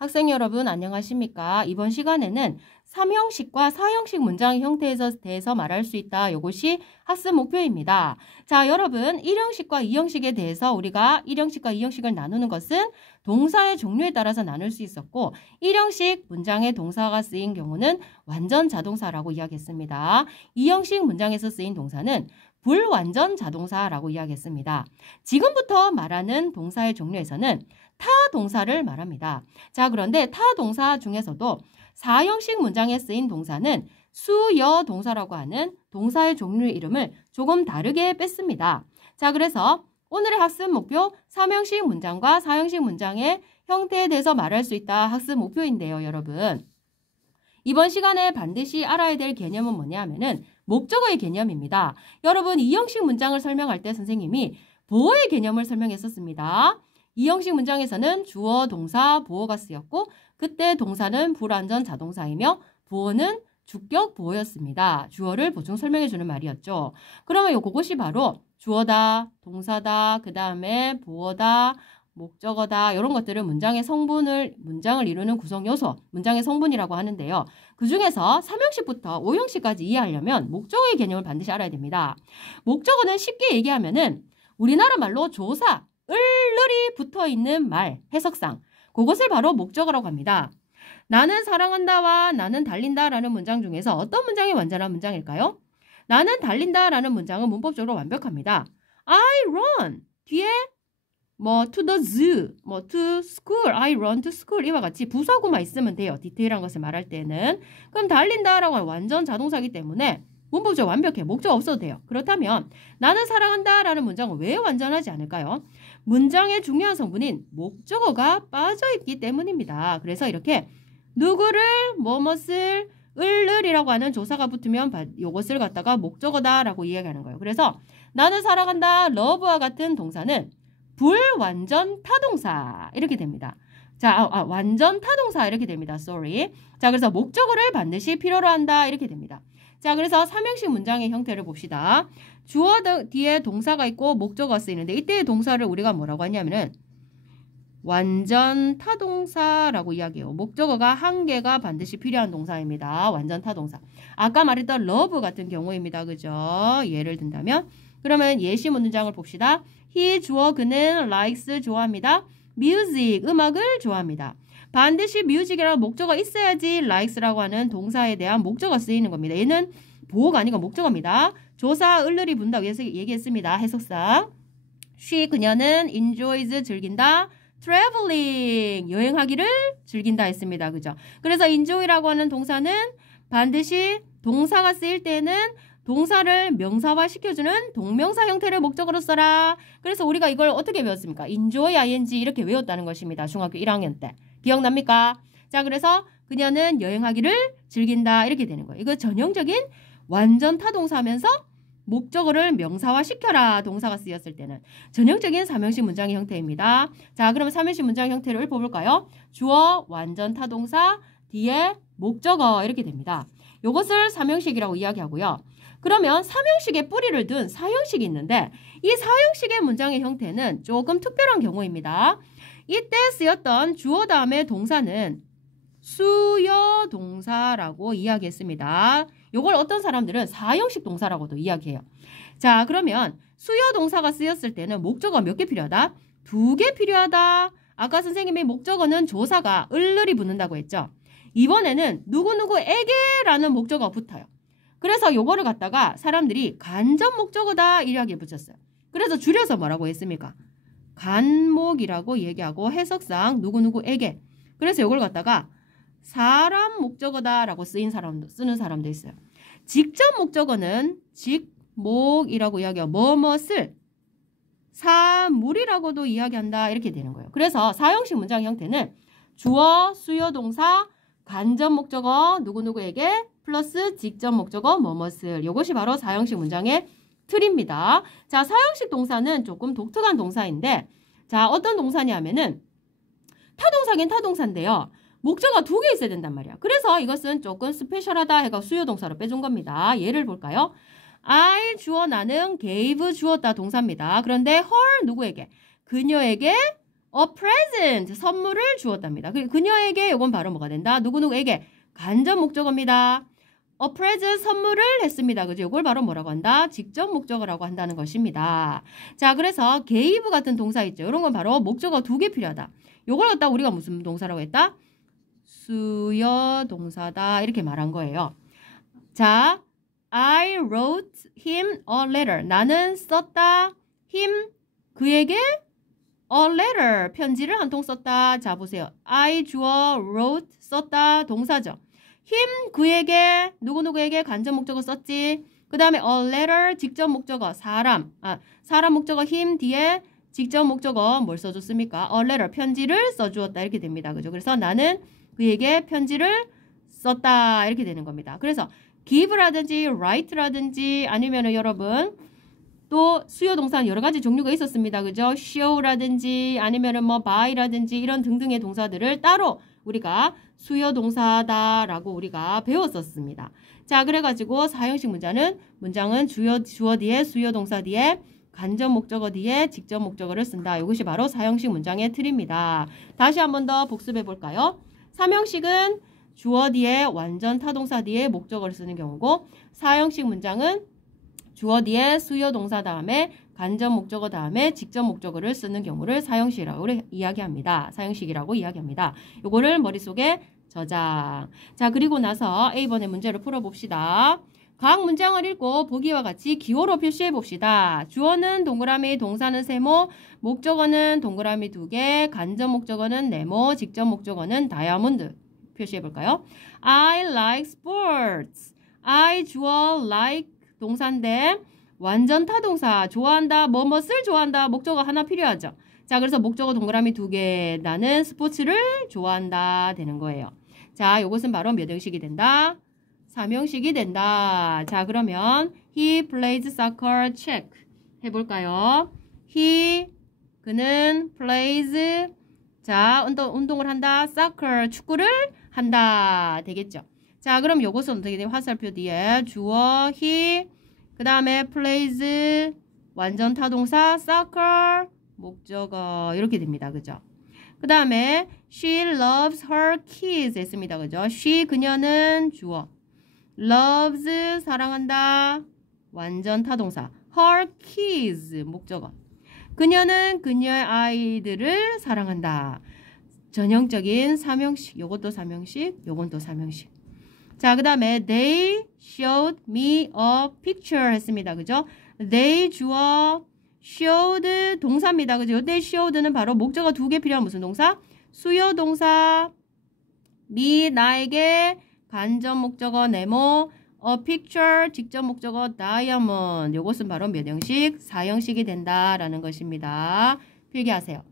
학생 여러분 안녕하십니까? 이번 시간에는 3형식과 4형식 문장 형태에 대해서 말할 수 있다. 이것이 학습 목표입니다. 자, 여러분 1형식과 2형식에 대해서 우리가 1형식과 2형식을 나누는 것은 동사의 종류에 따라서 나눌 수 있었고 1형식 문장에 동사가 쓰인 경우는 완전 자동사라고 이야기했습니다. 2형식 문장에서 쓰인 동사는 불완전 자동사라고 이야기했습니다. 지금부터 말하는 동사의 종류에서는 타동사를 말합니다. 자, 그런데 타동사 중에서도 4형식 문장에 쓰인 동사는 수여동사라고 하는 동사의 종류의 이름을 조금 다르게 뺐습니다. 자, 그래서 오늘의 학습 목표 3형식 문장과 4형식 문장의 형태에 대해서 말할 수 있다 학습 목표인데요, 여러분. 이번 시간에 반드시 알아야 될 개념은 뭐냐 하면은 목적어의 개념입니다. 여러분 2형식 문장을 설명할 때 선생님이 보어의 개념을 설명했었습니다. 2형식 문장에서는 주어, 동사, 보어가 쓰였고 그때 동사는 불완전 자동사이며 보어는 주격 보어였습니다. 주어를 보충 설명해주는 말이었죠. 그러면 그것이 바로 주어다, 동사다, 그 다음에 보어다, 목적어다 이런 것들을 문장을 이루는 구성 요소, 문장의 성분이라고 하는데요. 그 중에서 3형식부터 5형식까지 이해하려면 목적어의 개념을 반드시 알아야 됩니다. 목적어는 쉽게 얘기하면은 우리나라 말로 조사, 을을이 붙어있는 말, 해석상 그것을 바로 목적어라고 합니다. 나는 사랑한다와 나는 달린다라는 문장 중에서 어떤 문장이 완전한 문장일까요? 나는 달린다라는 문장은 문법적으로 완벽합니다. I run 뒤에 to the zoo, to school, I run to school 이와 같이 부사구만 있으면 돼요. 디테일한 것을 말할 때는. 그럼 달린다라고 하는 완전 자동사이기 때문에 문법적으로 완벽해. 목적 없어도 돼요. 그렇다면 나는 사랑한다라는 문장은 왜 완전하지 않을까요? 문장의 중요한 성분인 목적어가 빠져있기 때문입니다. 그래서 이렇게 누구를, 뭐뭇을, 을이라고 하는 조사가 붙으면 이것을 갖다가 목적어다라고 이야기하는 거예요. 그래서 나는 사랑한다, love와 같은 동사는 불완전 타동사 이렇게 됩니다. 자, 완전 타동사 이렇게 됩니다. sorry. 자, 그래서 목적어를 반드시 필요로 한다 이렇게 됩니다. 자, 그래서 3형식 문장의 형태를 봅시다. 주어 뒤에 동사가 있고 목적어가 쓰이는데 이때의 동사를 우리가 뭐라고 하냐면은 완전 타동사라고 이야기해요. 목적어가 한 개가 반드시 필요한 동사입니다. 완전 타동사. 아까 말했던 love 같은 경우입니다. 그죠? 예를 든다면 그러면 예시 문장을 봅시다. he 주어 그는 likes 좋아합니다. music 음악을 좋아합니다. 반드시 music이라는 목적어가 있어야지 likes라고 하는 동사에 대한 목적어가 쓰이는 겁니다. 얘는 보어가 아니고 목적어입니다. 조사 을을이 분다고 얘기했습니다. 해석상 she 그녀는 enjoys 즐긴다. traveling 여행하기를 즐긴다 했습니다. 그죠? 그래서 enjoy라고 하는 동사는 반드시 동사가 쓰일 때는 동사를 명사화 시켜주는 동명사 형태를 목적으로 써라. 그래서 우리가 이걸 어떻게 배웠습니까? enjoy ing 이렇게 외웠다는 것입니다. 중학교 1학년 때. 기억납니까? 자, 그래서 그녀는 여행하기를 즐긴다 이렇게 되는 거예요. 이거 전형적인 완전 타동사면서 목적어를 명사화 시켜라 동사가 쓰였을 때는 전형적인 3형식 문장의 형태입니다. 자, 그러면 3형식 문장 형태를 읊어볼까요? 주어, 완전 타동사, 뒤에 목적어 이렇게 됩니다. 이것을 3형식이라고 이야기하고요. 그러면 3형식의 뿌리를 둔 4형식이 있는데 이 4형식의 문장의 형태는 조금 특별한 경우입니다. 이때 쓰였던 주어 다음에 동사는 수여동사라고 이야기했습니다. 이걸 어떤 사람들은 4형식 동사라고도 이야기해요. 자, 그러면 수여동사가 쓰였을 때는 목적어 몇 개 필요하다? 2개 필요하다. 아까 선생님이 목적어는 조사가 을을이 붙는다고 했죠. 이번에는 누구누구에게라는 목적어가 붙어요. 그래서 요거를 갖다가 사람들이 간접 목적어다 이렇게 붙였어요. 그래서 줄여서 뭐라고 했습니까? 간목이라고 얘기하고 해석상 누구누구에게. 그래서 요걸 갖다가 사람 목적어다라고 쓰는 사람도 있어요. 직접 목적어는 직목이라고 이야기하고 뭐뭇을 사물이라고도 이야기한다 이렇게 되는 거예요. 그래서 4형식 문장 형태는 주어, 수요동사, 간접 목적어 누구누구에게 플러스 직접 목적어 뭐뭇을 이것이 바로 4형식 문장의 틀입니다. 자, 4형식 동사는 조금 독특한 동사인데 자, 어떤 동사냐면은 타동사긴 타동사인데요. 목적어가 2개 있어야 된단 말이야. 그래서 이것은 조금 스페셜하다 해가 수요동사로 빼준 겁니다. 예를 볼까요? I 주어 나는 gave 주었다 동사입니다. 그런데 her 누구에게? 그녀에게 a present, 선물을 주었답니다. 그녀에게 이건 바로 뭐가 된다? 누구누구에게 간접 목적어입니다. a present, 선물을 했습니다. 그죠? 이걸 바로 뭐라고 한다? 직접 목적어라고 한다는 것입니다. 자, 그래서 gave 같은 동사 있죠. 이런 건 바로 목적어 2개 필요하다. 요걸 갖다 우리가 무슨 동사라고 했다? 수요 동사다. 이렇게 말한 거예요. 자, I wrote him a letter. 나는 썼다. him, 그에게 a letter, 편지를 한 통 썼다. 자, 보세요. I 주어, wrote, 썼다. 동사죠. him, 그에게, 누구누구에게 간접 목적어 썼지. 그 다음에 a letter, 직접 목적어, 사람 목적어 him 뒤에 직접 목적어 뭘 써줬습니까? a letter, 편지를 써주었다. 이렇게 됩니다. 그죠? 그래서 나는 그에게 편지를 썼다. 이렇게 되는 겁니다. 그래서 give라든지 write라든지 아니면은 여러분 또 수요 동사는 여러 가지 종류가 있었습니다. 그죠? show라든지 아니면은 뭐 buy라든지 이런 등등의 동사들을 따로 우리가 수요 동사다라고 우리가 배웠었습니다. 자, 그래가지고 사형식 문장은 주어 뒤에 수요 동사 뒤에 간접 목적어 뒤에 직접 목적어를 쓴다. 이것이 바로 사형식 문장의 틀입니다. 다시 한 번 더 복습해 볼까요? 삼형식은 주어 뒤에 완전 타동사 뒤에 목적어를 쓰는 경우고 사형식 문장은 주어 뒤에 수요 동사 다음에 간접 목적어 다음에 직접 목적어를 쓰는 경우를 사형식이라고 이야기합니다. 사형식이라고 이야기합니다. 요거를 머릿속에 저장. 자, 그리고 나서 A번의 문제를 풀어봅시다. 각 문장을 읽고 보기와 같이 기호로 표시해 봅시다. 주어는 동그라미, 동사는 세모, 목적어는 동그라미 2개, 간접 목적어는 네모, 직접 목적어는 다이아몬드. 표시해 볼까요? I like sports. I 주어 like 동사인데 완전 타동사 좋아한다, 뭐뭇을 좋아한다, 목적어 하나 필요하죠. 자, 그래서 목적어 동그라미 2개, 나는 스포츠를 좋아한다 되는 거예요. 자, 이것은 바로 몇 형식이 된다? 3형식이 된다. 자, 그러면 he plays soccer, check 해볼까요? 그는 plays, 자, 운동을 한다. soccer, 축구를 한다. 되겠죠? 자, 그럼 요것은 어떻게 돼요? 화살표 뒤에 주어, he, 그 다음에 plays, 완전 타동사, soccer, 목적어, 이렇게 됩니다. 그죠? 그 다음에 she loves her kids 했습니다. 그죠? she, 그녀는 주어. loves, 사랑한다. 완전 타동사. her kids, 목적어. 그녀는 그녀의 아이들을 사랑한다. 전형적인 3형식. 요것도 3형식, 요건 또 3형식. 자, 그 다음에 they showed me a picture 했습니다. 그죠? they 주어, showed 동사입니다. 그죠? they showed는 바로 목적어 2개 필요한 무슨 동사? 수요 동사. me, 나에게 간접 목적어 네모, a picture, 직접 목적어 diamond. 요것은 바로 몇 형식? 4형식이 된다라는 것입니다. 필기하세요.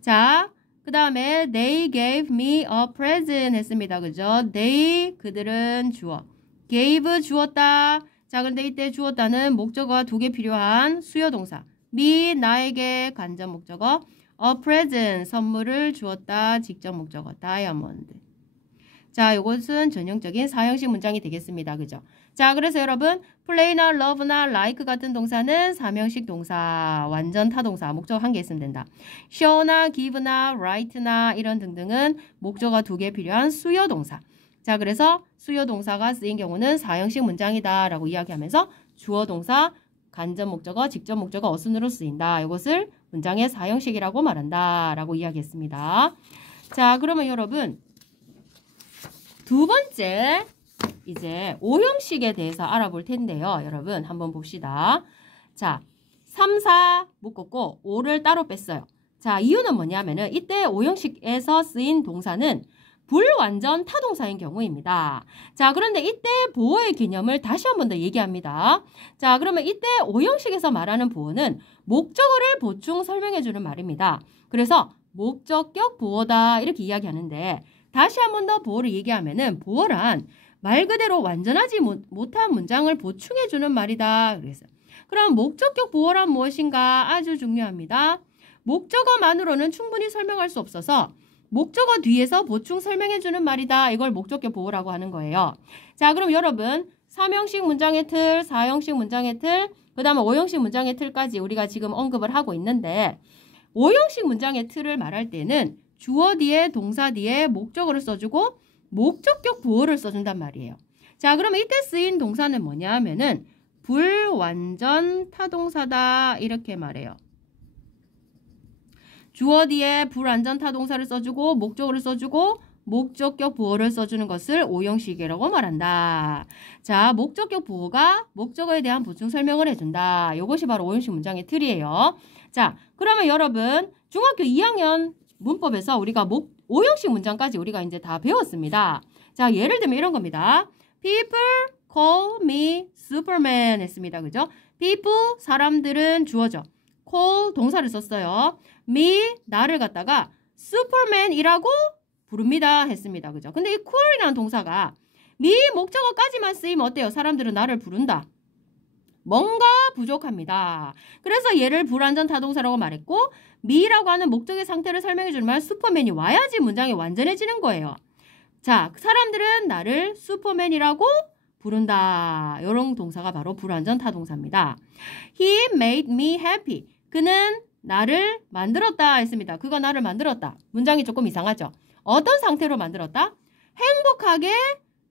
자, 그 다음에 they gave me a present 했습니다. 그죠? they, 그들은 주어. gave, 주었다. 자, 그런데 이때 주었다는 목적어가 2개 필요한 수요 동사. me, 나에게 간접 목적어. a present, 선물을 주었다. 직접 목적어 diamond. 자, 이것은 전형적인 4형식 문장이 되겠습니다. 그죠? 자, 그래서 여러분 play나 love나 like 같은 동사는 3형식 동사, 완전 타동사, 목적어 1개 있으면 된다. show나 give나 write나 이런 등등은 목적어 2개 필요한 수요 동사. 자, 그래서 수요 동사가 쓰인 경우는 4형식 문장이다 라고 이야기하면서 주어 동사, 간접 목적어, 직접 목적어 어순으로 쓰인다. 이것을 문장의 4형식이라고 말한다 라고 이야기했습니다. 자, 그러면 여러분 두 번째 이제 5형식에 대해서 알아볼 텐데요. 여러분 한번 봅시다. 자, 3, 4 묶었고 5를 따로 뺐어요. 자, 이유는 뭐냐면은 이때 5형식에서 쓰인 동사는 불완전 타동사인 경우입니다. 자, 그런데 이때 보어의 개념을 다시 한 번 더 얘기합니다. 자, 그러면 이때 5형식에서 말하는 보어는 목적어를 보충 설명해주는 말입니다. 그래서 목적격 보어다 이렇게 이야기하는데 다시 한 번 더 보어를 얘기하면은 보어란 말 그대로 완전하지 못한 문장을 보충해주는 말이다. 그럼 목적격 보어란 무엇인가? 아주 중요합니다. 목적어만으로는 충분히 설명할 수 없어서 목적어 뒤에서 보충 설명해주는 말이다. 이걸 목적격 보어라고 하는 거예요. 자, 그럼 여러분 3형식 문장의 틀, 4형식 문장의 틀, 그 다음에 5형식 문장의 틀까지 우리가 지금 언급을 하고 있는데 5형식 문장의 틀을 말할 때는 주어 뒤에 동사 뒤에 목적어를 써주고 목적격 보어를 써준단 말이에요. 자, 그러면 이때 쓰인 동사는 뭐냐 하면은 불완전 타동사다 이렇게 말해요. 주어 뒤에 불완전 타동사를 써주고 목적어를 써주고 목적격 보어를 써주는 것을 5형식이라고 말한다. 자, 목적격 보어가 목적어에 대한 보충 설명을 해준다. 이것이 바로 5형식 문장의 틀이에요. 자, 그러면 여러분 중학교 2학년 문법에서 우리가 5형식 문장까지 우리가 이제 다 배웠습니다. 자, 예를 들면 이런 겁니다. People call me Superman 했습니다. 그죠? people 사람들은 주어죠. call 동사를 썼어요. me 나를 갖다가 Superman이라고 부릅니다 했습니다. 그죠? 근데 이 call이라는 동사가 me 목적어까지만 쓰이면 어때요? 사람들은 나를 부른다. 뭔가 부족합니다. 그래서 얘를 불완전 타동사라고 말했고 me라고 하는 목적의 상태를 설명해주는 말 슈퍼맨이 와야지 문장이 완전해지는 거예요. 자, 사람들은 나를 슈퍼맨이라고 부른다. 이런 동사가 바로 불완전 타동사입니다. He made me happy. 그는 나를 만들었다 했습니다. 그가 나를 만들었다. 문장이 조금 이상하죠? 어떤 상태로 만들었다? 행복하게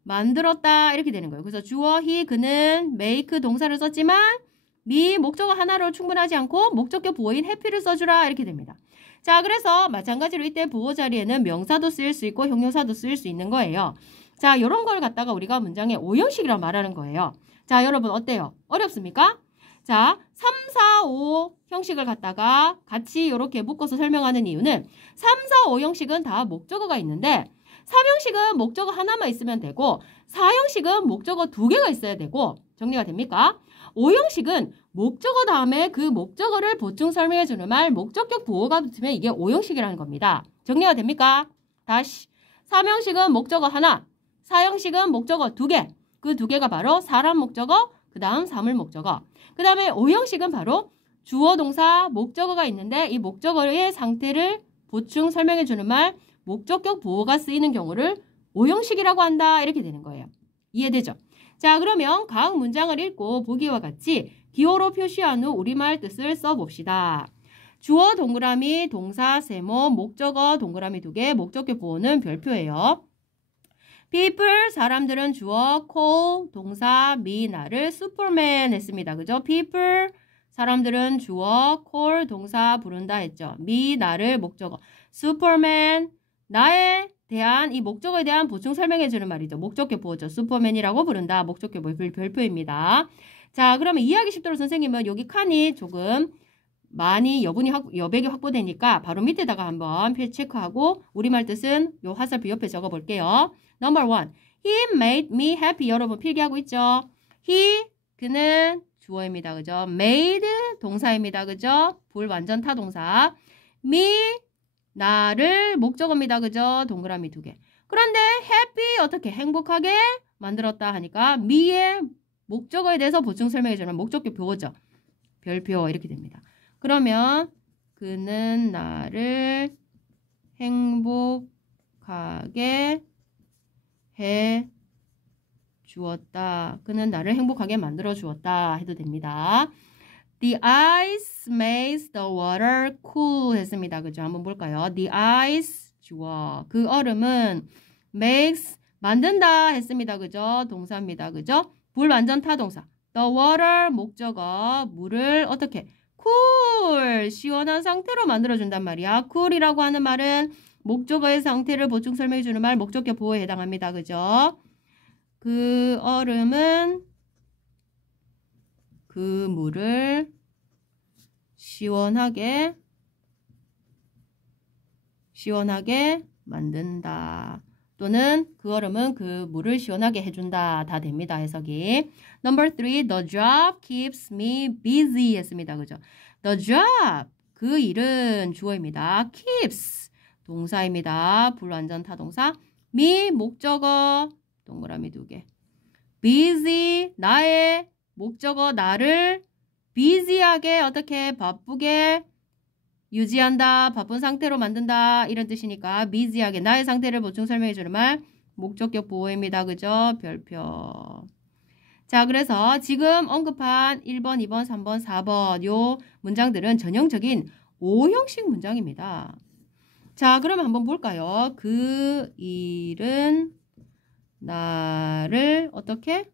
만들었다 이렇게 되는 거예요. 그래서 주어 he 그는 make 동사를 썼지만 me 목적어 하나로 충분하지 않고 목적격 보어인 happy를 써주라 이렇게 됩니다. 자, 그래서 마찬가지로 이때 보어 자리에는 명사도 쓰일 수 있고 형용사도 쓰일 수 있는 거예요. 자, 이런 걸 갖다가 우리가 문장의 5형식이라고 말하는 거예요. 자, 여러분 어때요? 어렵습니까? 자, 3, 4, 5 형식을 갖다가 같이 이렇게 묶어서 설명하는 이유는 3, 4, 5 형식은 다 목적어가 있는데 3형식은 목적어 하나만 있으면 되고 4형식은 목적어 2개가 있어야 되고 정리가 됩니까? 5형식은 목적어 다음에 그 목적어를 보충 설명해주는 말 목적격 보어가 붙으면 이게 5형식이라는 겁니다. 정리가 됩니까? 다시 3형식은 목적어 하나 4형식은 목적어 2개 그 2개가 바로 사람 목적어 그 다음 사물 목적어 그 다음에 5형식은 바로 주어 동사 목적어가 있는데 이 목적어의 상태를 보충 설명해주는 말 목적격 보어가 쓰이는 경우를 5형식이라고 한다 이렇게 되는 거예요. 이해되죠? 자, 그러면 각 문장을 읽고 보기와 같이 기호로 표시한 후 우리말 뜻을 써봅시다. 주어 동그라미 동사 세모 목적어 동그라미 2개 목적격 보어는 별표예요. people 사람들은 주어 call 동사 me 나를 슈퍼맨 했습니다. 그죠? people 사람들은 주어 call 동사 부른다 했죠. me 나를 목적어 슈퍼맨 나에 대한 이 목적어에 대한 보충 설명해주는 말이죠. 목적격 보어죠. 슈퍼맨이라고 부른다. 목적격 별표입니다. 자, 그러면 이해하기 쉽도록 선생님은 여기 칸이 조금 많이 여백이 확보되니까 바로 밑에다가 한번 체크하고 우리말 뜻은 요 화살표 옆에 적어볼게요. Number 1. He made me happy. 여러분 필기하고 있죠? He, 그는 주어입니다. 그죠? made, 동사입니다. 그죠? 불완전 타동사. me, 나를 목적어입니다. 그죠? 동그라미 2개. 그런데 happy 어떻게 행복하게 만들었다 하니까 me의 목적어에 대해서 보충 설명해주면 목적격 보어죠. 별표 이렇게 됩니다. 그러면 그는 나를 행복하게 해 주었다. 그는 나를 행복하게 만들어 주었다 해도 됩니다. The ice makes the water cool 했습니다. 그죠? 한번 볼까요? The ice 주어. 그 얼음은 makes 만든다 했습니다. 그죠? 동사입니다. 그죠? 불완전 타동사. The water 목적어. 물을 어떻게? cool 시원한 상태로 만들어준단 말이야. cool이라고 하는 말은 목적어의 상태를 보충 설명해주는 말 목적격 보호에 해당합니다. 그죠? 그 얼음은 그 물을 시원하게 만든다. 또는 그 얼음은 그 물을 시원하게 해준다. 다 됩니다. 해석이. Number 3. The job keeps me busy 했습니다. 그죠? The job. 그 일은 주어입니다. keeps. 동사입니다. 불완전 타동사. me 목적어. 동그라미 2개. busy. 나의 목적어 나를 busy하게 어떻게 바쁘게 유지한다, 바쁜 상태로 만든다 이런 뜻이니까 busy하게 나의 상태를 보충 설명해주는 말 목적격 보호입니다. 그죠? 별표. 자, 그래서 지금 언급한 1번, 2번, 3번, 4번 요 문장들은 전형적인 5형식 문장입니다. 자, 그러면 한번 볼까요? 그 일은 나를 어떻게?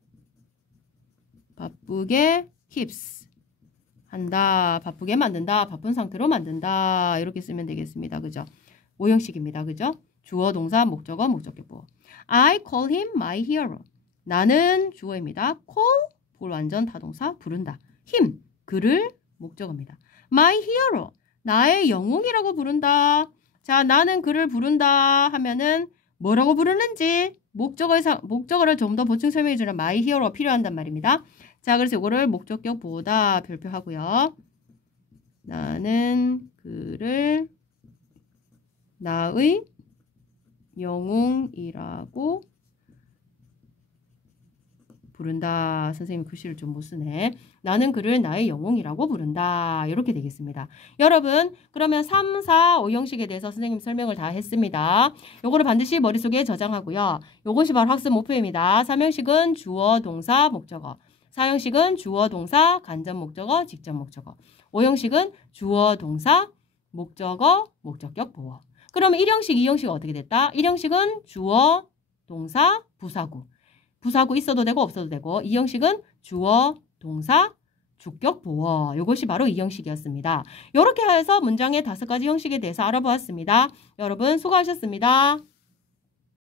바쁘게 keeps 한다. 바쁘게 만든다. 바쁜 상태로 만든다. 이렇게 쓰면 되겠습니다. 그죠? 5형식입니다. 그죠? 주어, 동사, 목적어, 목적격 보어. I call him my hero. 나는 주어입니다. call, 볼 완전 타동사, 부른다. him, 그를 목적어입니다. my hero, 나의 영웅이라고 부른다. 자, 나는 그를 부른다 하면은 뭐라고 부르는지 목적어를 좀 더 보충 설명해 주는 my hero 필요한단 말입니다. 자, 그래서 이거를 목적격 보다 별표하고요. 나는 그를 나의 영웅이라고 부른다. 선생님 글씨를 좀 못 쓰네. 나는 그를 나의 영웅이라고 부른다. 이렇게 되겠습니다. 여러분, 그러면 3, 4, 5형식에 대해서 선생님 설명을 다 했습니다. 요거를 반드시 머릿속에 저장하고요. 요것이 바로 학습 목표입니다. 3형식은 주어, 동사, 목적어. 4형식은 주어, 동사, 간접 목적어, 직접 목적어. 5형식은 주어, 동사, 목적어, 목적격 보어. 그러면 1형식, 2형식은 어떻게 됐다? 1형식은 주어, 동사, 부사구. 부사구 있어도 되고 없어도 되고 2형식은 주어, 동사, 주격, 보어. 이것이 바로 2형식이었습니다. 이렇게 해서 문장의 5가지 형식에 대해서 알아보았습니다. 여러분 수고하셨습니다.